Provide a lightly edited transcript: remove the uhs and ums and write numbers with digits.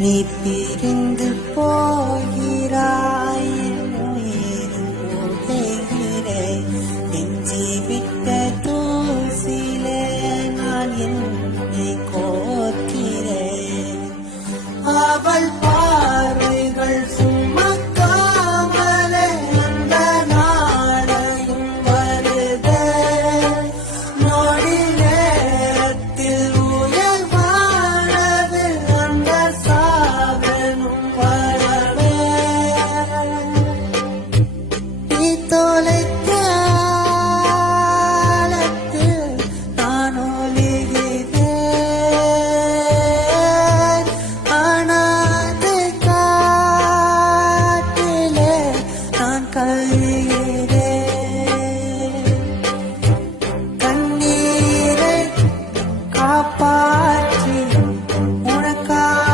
நீ பிரிந்து போகிறாய், உயிரும் போகிறேன். எஞ்சி விட்ட தூசிலே நான் என்னை கோர்க்கிறேன். அவள்